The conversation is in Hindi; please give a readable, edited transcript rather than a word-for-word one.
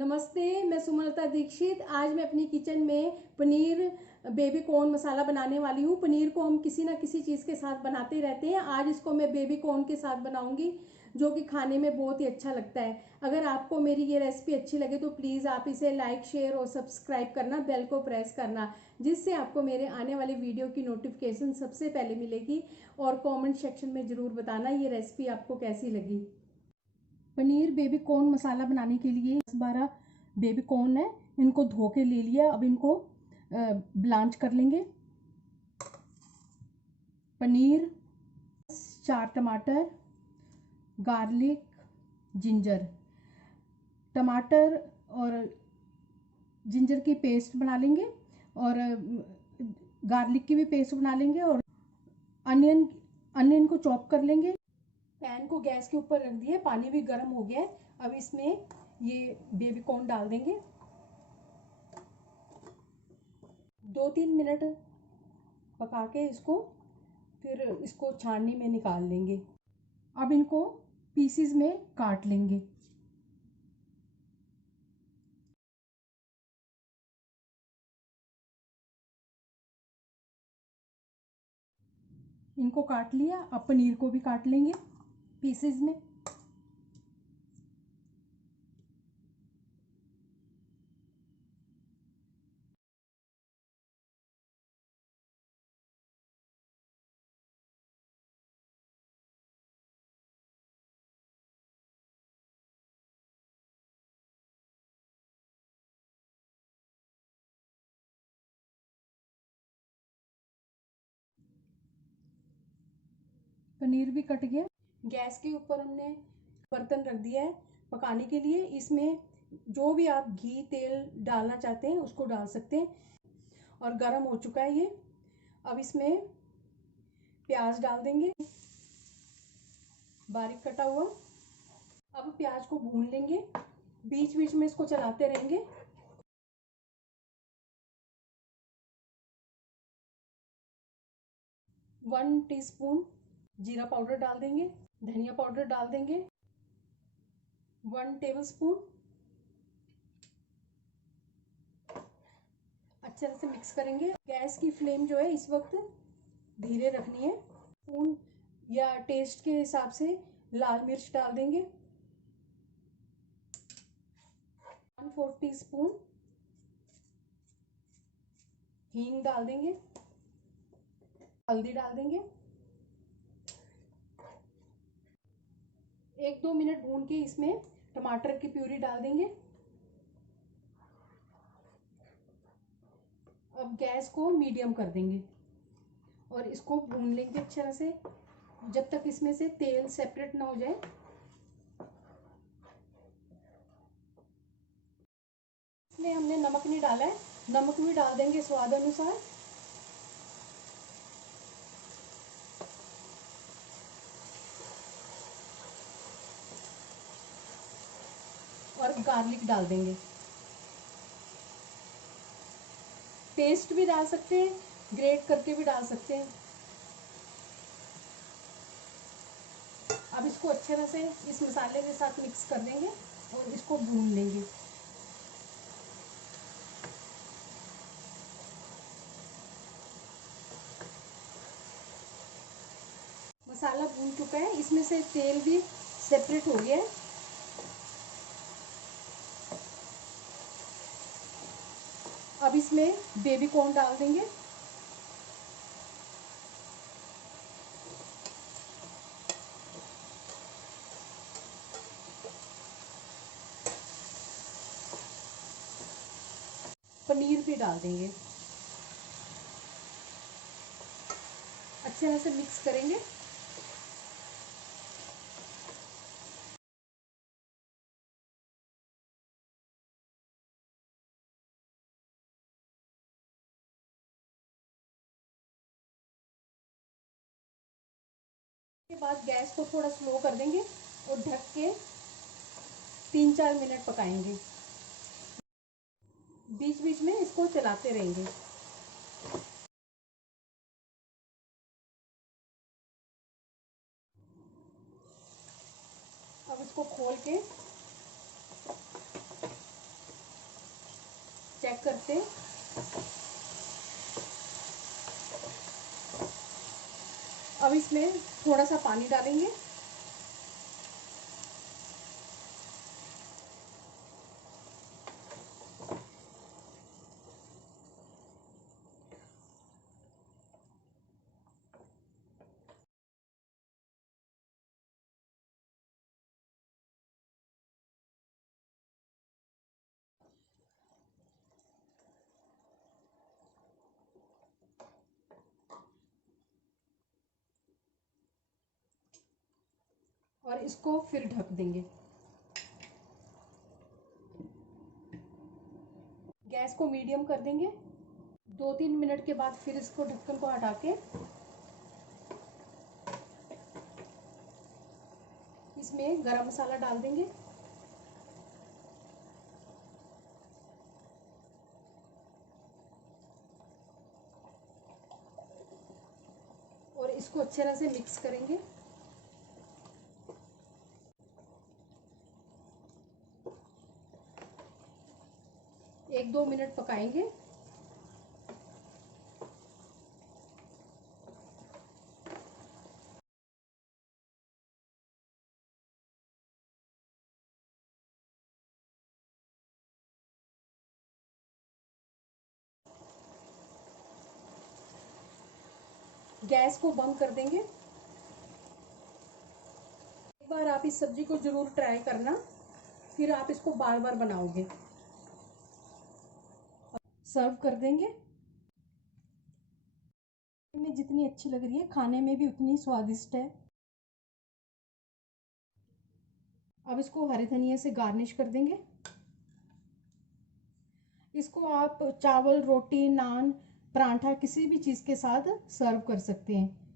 नमस्ते, मैं सुमलता दीक्षित। आज मैं अपनी किचन में पनीर बेबी कॉर्न मसाला बनाने वाली हूँ। पनीर को हम किसी ना किसी चीज़ के साथ बनाते रहते हैं। आज इसको मैं बेबी कॉर्न के साथ बनाऊंगी, जो कि खाने में बहुत ही अच्छा लगता है। अगर आपको मेरी ये रेसिपी अच्छी लगे तो प्लीज़ आप इसे लाइक, शेयर और सब्सक्राइब करना, बेल को प्रेस करना, जिससे आपको मेरे आने वाले वीडियो की नोटिफिकेशन सबसे पहले मिलेगी। और कॉमेंट सेक्शन में ज़रूर बताना ये रेसिपी आपको कैसी लगी। पनीर बेबी कॉर्न मसाला बनाने के लिए 10-12 बेबी कॉर्न है, इनको धो के ले लिया। अब इनको ब्लांच कर लेंगे। पनीर, 4 टमाटर, गार्लिक, जिंजर, टमाटर और जिंजर की पेस्ट बना लेंगे और गार्लिक की भी पेस्ट बना लेंगे और अनियन को चॉप कर लेंगे। पैन को गैस के ऊपर रख दिया, पानी भी गर्म हो गया है। अब इसमें ये बेबी कॉर्न डाल देंगे। 2-3 मिनट पका के फिर इसको छाननी में निकाल लेंगे। अब इनको पीसीज में काट लेंगे। इनको काट लिया, अब पनीर को भी काट लेंगे पीसेज में। पनीर भी कट गया। गैस के ऊपर हमने बर्तन रख दिया है पकाने के लिए। इसमें जो भी आप घी तेल डालना चाहते हैं उसको डाल सकते हैं और गर्म हो चुका है ये। अब इसमें प्याज डाल देंगे, बारीक कटा हुआ। अब प्याज को भून लेंगे, बीच बीच में इसको चलाते रहेंगे। वन टीस्पून जीरा पाउडर डाल देंगे, धनिया पाउडर डाल देंगे 1 टेबलस्पून। अच्छे से मिक्स करेंगे। गैस की फ्लेम जो है इस वक्त धीरे रखनी है। स्पून या टेस्ट के हिसाब से लाल मिर्च डाल देंगे, 1/4 टीस्पून हींग डाल देंगे, हल्दी डाल देंगे। 1-2 मिनट भून के इसमें टमाटर की प्यूरी डाल देंगे। अब गैस को मीडियम कर देंगे और इसको भून लेंगे अच्छे तरह से जब तक इसमें से तेल सेपरेट ना हो जाए। इसमें हमने नमक नहीं डाला है, नमक भी डाल देंगे स्वाद अनुसार। और गार्लिक डाल देंगे। पेस्ट भी डाल सकते हैं, ग्रेट करके भी डाल सकते हैं। अब इसको अच्छे तरह से इस मसाले के साथ मिक्स कर देंगे और इसको भून लेंगे। मसाला भून चुका है, इसमें से तेल भी सेपरेट हो गया है। अब इसमें बेबी कॉर्न डाल देंगे। पनीर भी डाल देंगे। अच्छे तरह से मिक्स करेंगे। के बाद गैस को थोड़ा स्लो कर देंगे और ढक के 3-4 मिनट पकाएंगे। बीच बीच में इसको चलाते रहेंगे। अब इसको खोल के चेक करते हैं। अब इसमें थोड़ा सा पानी डालेंगे। और इसको फिर ढक देंगे। गैस को मीडियम कर देंगे। 2-3 मिनट के बाद फिर इसको ढक्कन को हटा के इसमें गरम मसाला डाल देंगे। और इसको अच्छे तरह से मिक्स करेंगे। एक 2 मिनट पकाएंगे। गैस को बंद कर देंगे। एक बार आप इस सब्जी को जरूर ट्राई करना, फिर आप इसको बार बार बनाओगे। सर्व कर देंगे। में जितनी अच्छी लग रही है, खाने में भी उतनी स्वादिष्ट है। अब इसको हरे धनिया से गार्निश कर देंगे। इसको आप चावल, रोटी, नान, पराठा किसी भी चीज़ के साथ सर्व कर सकते हैं।